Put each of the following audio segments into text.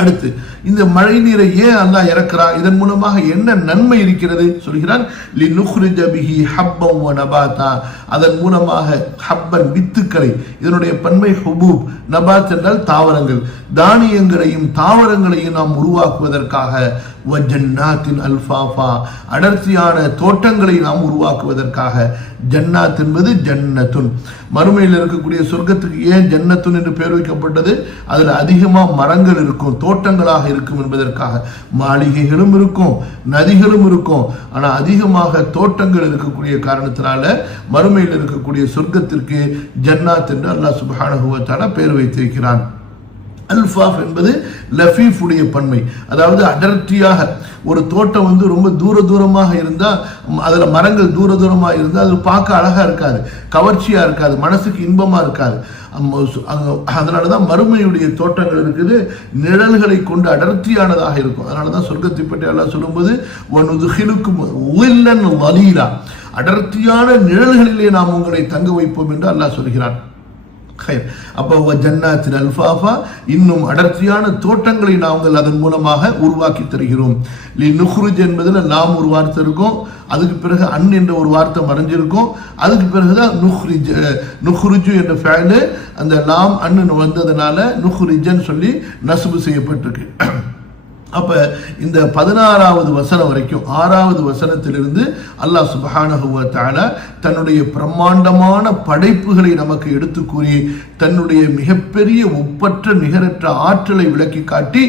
அடுத்து இந்த மழை நீரை ஏன் அல்லா இறக்கிறா? இதன் மூலமாக என்ன நன்மை இருக்கிறது? சொல்கிறான் லினுஹ்ரிஜ ஹப்பம் அதன் மூலமாக ஹப்பன் வித்துக்களை இதனுடைய பன்மை ஹுபூப் நபாத் என்றால் தாவரங்கள். தானியங்களையும் தாவரங்களையும் நாம் உருவாக்குவதற்காக வ ஜன்னாத்தின் அல்ஃபாஃபா. அடர்த்தியான தோட்டங்களை நாம் உருவாக்குவதற்காக ஜன்னாத் என்பது ஜன்னத்துன். மறுமையில் இருக்கக்கூடிய சொர்க்கத்துக்கு ஏன் ஜன்னத்துன் என்று பெயர் வைக்கப்பட்டது? அதில் அதிகமாக மரங்கள் இருக்கும் தோட்டங்களாக இருக்கும் என்பதற்காக மாளிகைகளும் இருக்கும் நதிகளும் இருக்கும். ஆனால் அதிகமாக தோட்டங்கள் இருக்கக்கூடிய காரணத்தினால மறுமையில் இருக்கக்கூடிய சொர்க்கத்திற்கு ஜன்னாத் என்று அல்லாஹ் சுபஹானஹுவத்தால பெயர் வைத்திருக்கிறான். அல்ஃபாஃப் என்பது லஃபீஃபுடைய பன்மை. அதாவது அடர்த்தியாக ஒரு தோட்டம் வந்து ரொம்ப தூர தூரமாக இருந்தால் அதில் மரங்கள் தூர தூரமாக இருந்தால் அது பார்க்க அழகாக இருக்காது கவர்ச்சியாக இருக்காது மனசுக்கு இன்பமாக இருக்காது. அதனால தான் மறுமையுடைய தோட்டங்கள் இருக்குது நிழல்களை கொண்டு அடர்த்தியானதாக இருக்கும். அதனால தான் சொர்க்கத்தை பற்றி எல்லாம் சொல்லும்போது ஒன் உதுகிலுக்கும் உல்லன் வலீலா. அடர்த்தியான நிழல்களிலே நாம் உங்களை தங்க வைப்போம் என்று அல்லாஹ் சொல்கிறான். அப்போ ஜன்னாத்தின் அல்ஃபாஃபா இன்னும் அடர்த்தியான தோட்டங்களை நாங்கள் அதன் மூலமாக உருவாக்கி தருகிறோம். லி நுஹ்ருஜ் என்பதில் லாம் ஒரு வார்த்தை இருக்கும். அதுக்கு பிறகு அன் என்ற ஒரு வார்த்தை மறைஞ்சிருக்கும். அதுக்கு பிறகுதான் நுஹ்ரிஜ் நுஹ்ருஜு என்ற ஃபேலு அந்த லாம் அன்னு வந்ததுனால நுஹ்ரிஜன் சொல்லி நசுபு செய்யப்பட்டிருக்கு. அப்ப இந்த பதினாறாவது வசனம் வரைக்கும் ஆறாவது வசனத்திலிருந்து அல்லாஹ் சுபஹானஹு வ தன்னுடைய பிரம்மாண்டமான படைப்புகளை நமக்கு எடுத்து கூறி தன்னுடைய மிகப்பெரிய ஒப்பற்ற நிகரற்ற ஆற்றலை விளக்கி காட்டி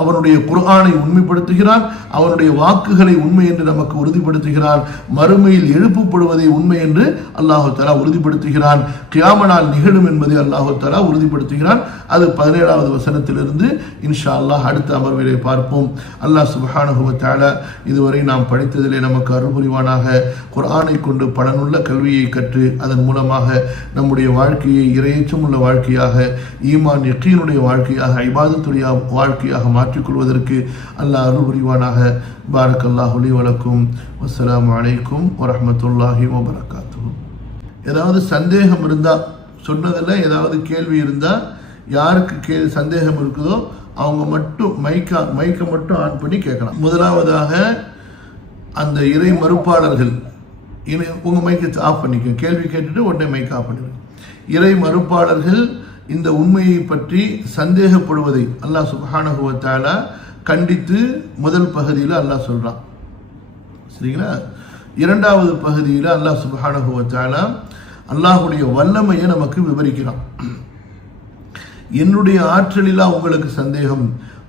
அவனுடைய குர்ஆனை உண்மைப்படுத்துகிறான் அவனுடைய வாக்குகளை உண்மை என்று நமக்கு உறுதிப்படுத்துகிறான் மறுமையில் எழுப்பப்படுவதை உண்மை என்று அல்லாஹு தலா உறுதிப்படுத்துகிறான் கியாமனால் நிகழும் என்பதை அல்லாஹு தலா உறுதிப்படுத்துகிறான். அது பதினேழாவது வசனத்திலிருந்து இன்ஷா அல்லாஹ் அடுத்த அமர்விலே பார்ப்போம். அல்லாஹ் சுப்ஹானஹு இதுவரை நாம் படித்ததிலே நமக்கு அருள்புரிவானாக. குர்ஆனை கொண்டு பலனுள்ள கல்வியை கற்று அதன் மூலமாக நம்முடைய வாழ்க்கையை இறையச்சம் உள்ள வாழ்க்கையாக ஈமான் யக்கீனுடைய வாழ்க்கையாக ஐபாதத்துடைய வாழ்க்கையாக மாற்றிக்கொள்வதற்கு அல்லாஹ் அருள் புரிவானாக பாரக் அல்லாஹுலி வலக்கும். வஸ்ஸலாமு வலைக்கும் வரமத்துல்லாஹி வபரகாத்துஹு. ஏதாவது சந்தேகம் இருந்தால் சொன்னதில் ஏதாவது கேள்வி இருந்தால் யாருக்கு கே சந்தேகம் இருக்குதோ அவங்க மட்டும் மைக்கா மைக்கை மட்டும் ஆன் பண்ணி கேட்கலாம். முதலாவதாக அந்த இறை மறுப்பாளர்கள் இணை உங்கள் மைக்கை ஆஃப் பண்ணிக்க கேள்வி கேட்டுட்டு உடனே மைக் ஆஃப் பண்ணிடுங்க. இறை மறுப்பாளர்கள் இந்த உண்மையை பற்றி சந்தேகப்படுவதை அல்லாஹ் சுபஹானுகுவத்தால கண்டித்து முதல் பகுதியில் அல்லாஹ் சொல்கிறான் சரிங்களா? இரண்டாவது பகுதியில் அல்லாஹ் சுபஹானுகுவத்தால அல்லாஹுடைய அல்லாஹ்வுடைய வல்லமையை நமக்கு விவரிக்கிறான். என்னுடைய ஆற்றலிலா உங்களுக்கு சந்தேகம்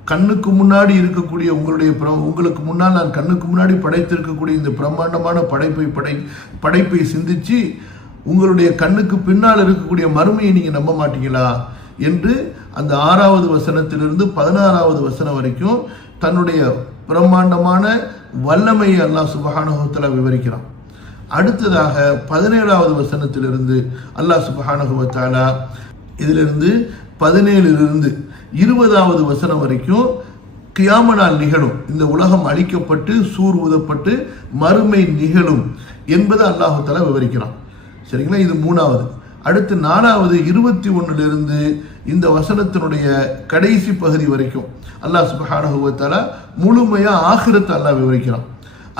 கண்ணுக்கு முன்னாடி இருக்கக்கூடிய உங்களுடைய பிர- உங்களுக்கு முன்னால் நான் கண்ணுக்கு முன்னாடி படைத்திருக்கக்கூடிய இந்த பிரம்மாண்டமான படைப்பை படை படைப்பை சிந்திச்சு உங்களுடைய கண்ணுக்கு பின்னால் இருக்கக்கூடிய மறுமையை நீங்க நம்ப மாட்டீங்களா? என்று அந்த ஆறாவது வசனத்திலிருந்து பதினாறாவது வசனம் வரைக்கும் தன்னுடைய பிரம்மாண்டமான வல்லமையை அல்லாஹ் சுபஹானஹுத்தலா விவரிக்கிறான். அடுத்ததாக பதினேழாவது வசனத்திலிருந்து அல்லாஹ் சுபஹானஹு இதிலிருந்து பதினேழுலிருந்து இருபதாவது வசனம் வரைக்கும் கியாம நாள் நிகழும். இந்த உலகம் அழிக்கப்பட்டு சூர் ஊதப்பட்டு மறுமை நிகழும் என்பதை அல்லாஹு விவரிக்கிறான். சரிங்களா? இது மூணாவது. அடுத்து நாலாவது இருபத்தி ஒன்றிலிருந்து இந்த வசனத்தினுடைய கடைசி பகுதி வரைக்கும் அல்லாஹ் சுப்ஹானஹு முழுமையாக ஆகிரத்தை அல்லாஹ் விவரிக்கிறான்.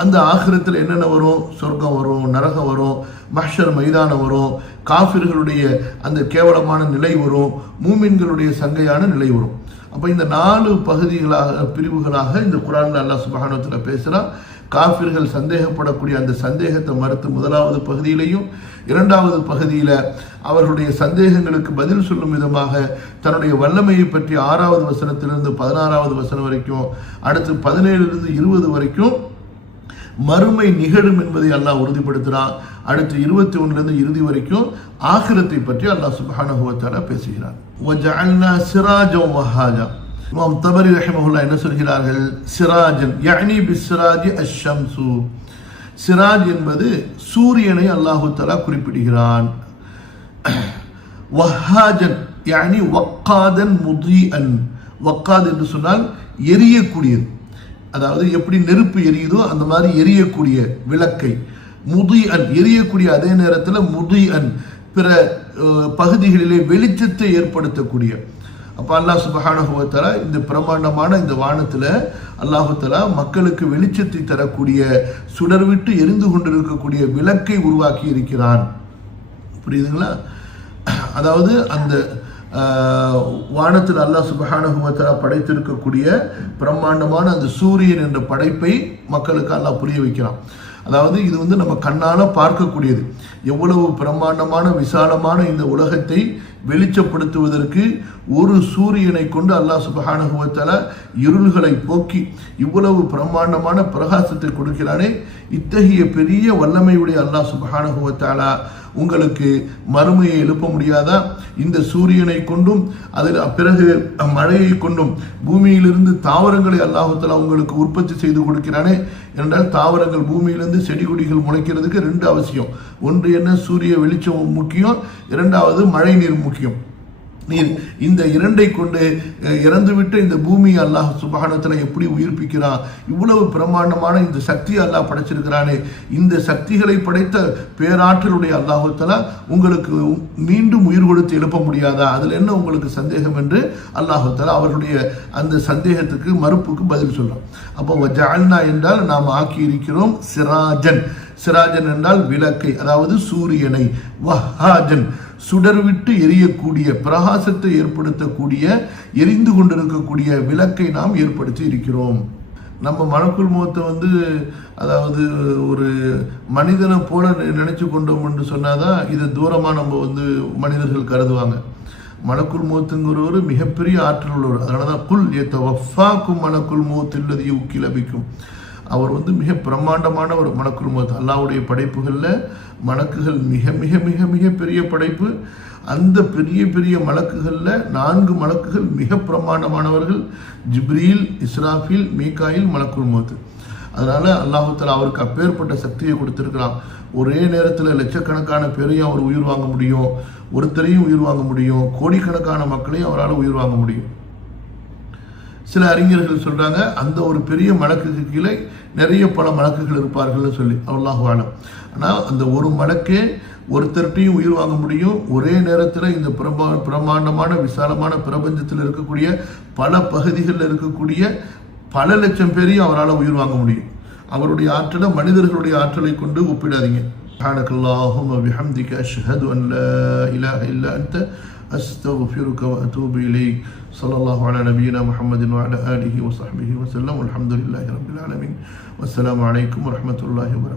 அந்த ஆகிரத்தில் என்னென்ன வரும்? சொர்க்கம் வரும் நரகம் வரும் மஹர் மைதானம் வரும் காஃபிர்களுடைய அந்த கேவலமான நிலை வரும் மூமின்களுடைய சங்கையான நிலை வரும். அப்போ இந்த நாலு பகுதிகளாக பிரிவுகளாக இந்த குரான் அல்லாஹ் சுபஹானத்தில் பேசுகிறான் காஃபிர்கள் சந்தேகப்படக்கூடிய அந்த சந்தேகத்தை மறுத்து முதலாவது பகுதியிலையும் இரண்டாவது பகுதியில் அவர்களுடைய சந்தேகங்களுக்கு பதில் சொல்லும் விதமாக தன்னுடைய வல்லமையை பற்றி ஆறாவது வசனத்திலிருந்து பதினாறாவது வசனம் வரைக்கும் அடுத்து பதினேழுலேருந்து இருபது வரைக்கும் மறுமை நிகழும் என்பதை அல்லாஹ் உறுதிப்படுத்துகிறான் அடுத்து இருபத்தி ஒன்றுலேருந்து இறுதி வரைக்கும் ஆகிரத்தை பற்றி அல்லாஹ் சுபானுவத்தால பேசுகிறான். இமாம் தபரி ரஹிமஹுல்லா என்ன சொல்கிறார்கள்? சிராஜன் யஅனி பிஸ்ராஜி அஷம்சு சிராஜ் என்பது சூரியனை அல்லாஹு தலா குறிப்பிடுகிறான். வஹாஜன் யானி வக்காதன் முதியன் வக்காத் என்று சொன்னால் எரியக்கூடியது. அதாவது எப்படி நெருப்பு எரியுதோ அந்த மாதிரி எரியக்கூடிய விளக்கை. முதியன் எரியக்கூடிய அதே நேரத்தில் முதியன் பிற பகுதிகளிலே வெளிச்சத்தை ஏற்படுத்தக்கூடிய. அப்போ அல்லாஹ் சுபஹானஹுவத்தாலா இந்த பிரம்மாண்டமான இந்த வானத்தில் அல்லாஹுத்தலா மக்களுக்கு வெளிச்சத்தை தரக்கூடிய சுடர்விட்டு எரிந்து கொண்டிருக்கக்கூடிய விளக்கை உருவாக்கி இருக்கிறான் புரியுதுங்களா? அதாவது அந்த வானத்தில் அல்லாஹ் சுபஹானஹுவத்தாலா படைத்திருக்கக்கூடிய பிரம்மாண்டமான அந்த சூரியன் என்ற படைப்பை மக்களுக்கு அல்லாஹ் புரிய வைக்கிறான். அதாவது இது வந்து நம்ம கண்ணால் பார்க்கக்கூடியது. எவ்வளவு பிரம்மாண்டமான விசாலமான இந்த உலகத்தை வெளிச்சப்படுத்துவதற்கு ஒரு சூரியனை கொண்டு அல்லாஹ் சுபஹானுகுவத்தால இருள்களை போக்கி இவ்வளவு பிரம்மாண்டமான பிரகாசத்தை கொடுக்கிறானே. இத்தகைய பெரிய வல்லமையுடைய அல்லாஹ் சுபஹானுகுவத்தாலா உங்களுக்கு மறுமையை எழுப்ப முடியாதா? இந்த சூரியனை கொண்டும் அதில் பிறகு மழையை கொண்டும் பூமியிலிருந்து தாவரங்களை அல்லாஹத்தில் உங்களுக்கு உற்பத்தி செய்து கொடுக்கிறானே. என்றால் தாவரங்கள் பூமியிலிருந்து செடி கொடிகள் முளைக்கிறதுக்கு ரெண்டு அவசியம். ஒன்று என்ன? சூரிய வெளிச்சம் முக்கியம். இரண்டாவது மழை நீர் முக்கியம். நீர் இந்த இரண்டை கொண்டு இறந்துவிட்டு இந்த பூமி அல்லாஹ் சுபஹானத்தில் எப்படி உயிர்ப்பிக்கிறான்? இவ்வளவு பிரம்மாண்டமான இந்த சக்தி அல்லாஹ் படைச்சிருக்கிறானே. இந்த சக்திகளை படைத்த பேராற்றலுடைய அல்லாஹுத்தலா உங்களுக்கு மீண்டும் உயிர் கொடுத்து எழுப்ப முடியாதா? அதில் என்ன உங்களுக்கு சந்தேகம் என்று அல்லாஹுத்தலா அவர்களுடைய அந்த சந்தேகத்துக்கு மறுப்புக்கு பதில் சொல்றான் அப்போ ஜால்னா என்றால் நாம் ஆக்கி இருக்கிறோம் சிராஜன். சிராஜன் என்றால் விளக்கை அதாவது சூரியனை. வஹாஜன் சுடர்விட்டு எரியக்கூடிய பிரகாசத்தை ஏற்படுத்தக்கூடிய எரிந்து கொண்டிருக்கக்கூடிய விளக்கை நாம் ஏற்படுத்தி இருக்கிறோம். நம்ம மணக்குள் முகத்தை வந்து அதாவது ஒரு மனிதனை போல நினைச்சு கொண்டோம் என்று சொன்னாதான் இது தூரமா நம்ம வந்து மனிதர்கள் கருதுவாங்க. மலக்குள் மூத்துங்கிறவர் மிகப்பெரிய ஆற்றல் உள்ளவர் அதனால தான் குல் ஏத்த வஃபாக்கும் மலக்குள் மூத் இல்லது உக்கிலபிக்கும் அவர் வந்து மிக பிரம்மாண்டமான ஒரு மலக்குள் அல்லாவுடைய படைப்புகளில் மலக்குகள் மிக மிக மிக மிக பெரிய படைப்பு. அந்த பெரிய பெரிய மலக்குகளில் நான்கு மலக்குகள் மிக பிரம்மாண்டமானவர்கள். ஜிப்ரீல் இஸ்ராஃபில் மீகாயில் மலக்குள் அதனால் அல்லாஹத்தில் அவருக்கு அப்பேற்பட்ட சக்தியை கொடுத்திருக்கிறான். ஒரே நேரத்தில் லட்சக்கணக்கான பேரையும் அவர் உயிர் வாங்க முடியும். ஒருத்தரையும் உயிர் வாங்க முடியும். கோடிக்கணக்கான மக்களையும் அவரால் உயிர் வாங்க முடியும். சில அறிஞர்கள் சொல்றாங்க அந்த ஒரு பெரிய மலக்குக்கு கீழே நிறைய பல மலக்குகள் இருப்பார்கள்னு சொல்லி அல்லாஹ் ஆலம் ஆனால் அந்த ஒரு மலக்கே ஒருத்தர்கிட்டையும் உயிர் வாங்க முடியும் ஒரே நேரத்தில் இந்த பிரபா பிரம்மாண்டமான விசாலமான பிரபஞ்சத்தில் இருக்கக்கூடிய பல பகுதிகளில் இருக்கக்கூடிய பல லட்சம் பேரையும் அவரால் உயிர் வாங்க முடியும் அவருடைய ஆற்றலை மனிதர்களுடைய ஆற்றலை கொண்டு ஒப்பிடாதீங்க سبحانك اللهم وبحمدك أشهد أن لا إله إلا أنت أستغفرك وأتوب إليك. صلى الله على نبينا محمد وعلى آله وصحبه وسلم والحمد لله رب العالمين. والسلام عليكم ورحمة الله وبركاته.